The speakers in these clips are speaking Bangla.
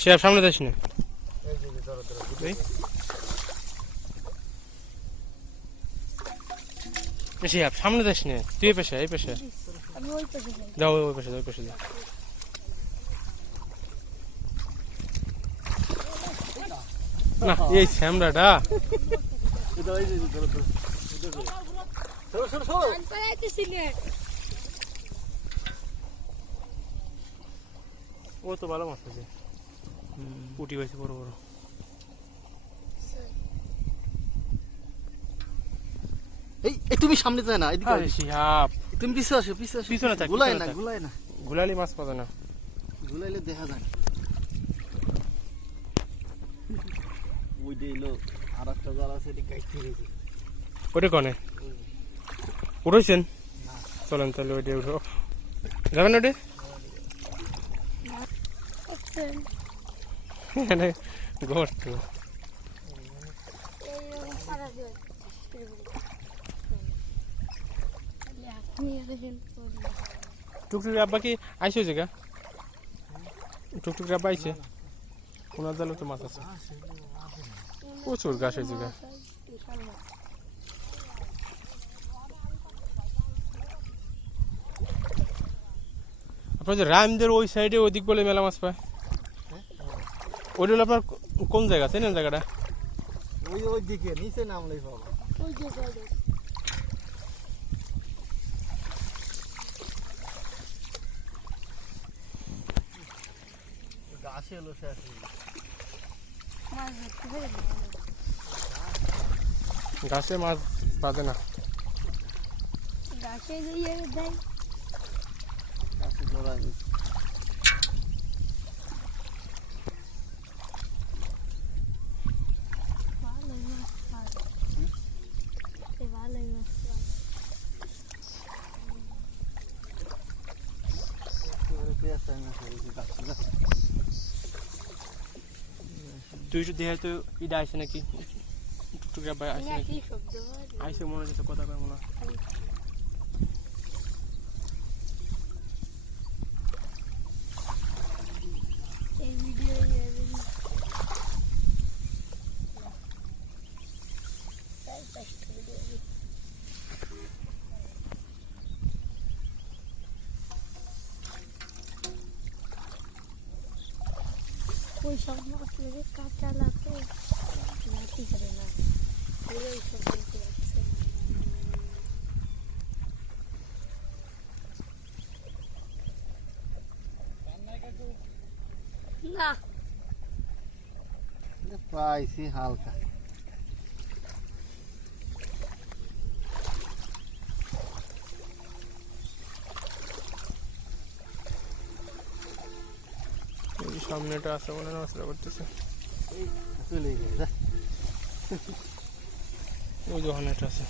শিহাব সামনে যাস না। শিহাব সামনে যাস না, তুই এই পেশা যাও, ওই পেশা যাও, ওই পেশা যাও। না এই শ্যামরাটা ও তো ভালো মাছ আছে, পুঁটি হয়েছে বড় বড়। এই তুমি সামনে যায় না, এদিকে শিহাব তুমি পিছনে আসো, পিছনে থাক, গুলাই পিছনে না, থাক। গুলাই না, গুলালি মাছ পাবে না, গুলাইলে দেখা যায় না। ওই দিলো আর একটা জাল আছে, এটি কাটতে গেছে। ওটা কনে উঠেছেন? চলেন তাহলে ওইটা উঠো, যাবেন ওটা গর্ত। টুকটুকি আব্বা কি আইসে জায়গা? টুকটুকি আব্বা আইসে? ওনার জালে তো মাছ আছে প্রচুর, গাছ হয়েছে গা। আপনার যে রামদের ওই সাইডে ওইদিক বলে মেলা মাছ পায়, ওইটা হলো আপনার কোন জায়গা, চেনেন জায়গাটা? ওই দিকে নিচে নামলেই পাবো। গাছে এলো শেষ, গাছে মাছ বাঁধে না, গাছে দিয়ে দেয়। গাছে জোড়ায় তুই একটু দেখে তো ইডা আইসে নাকি, টুকটুকি আব্বা আইসে নাকি? আইসে মনে হচ্ছে, কথা পাবো না। ওই সব মাছ লেগে কাঁচা লাতো লাতি করে না, ওই সব দেখতে পাচ্ছে না। পাইছি হালকা। সামনেটা আছে মনে হয়, নষ্ট করতেছে। চলে গেছে, ওই যে ওখানে একটা আছে,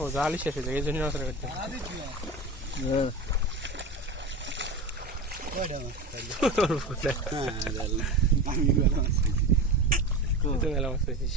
ও জালই শেষ হয়ে যায়, এই জন্য নষ্ট করতেছে। মেলা মাছ পেয়েছিস।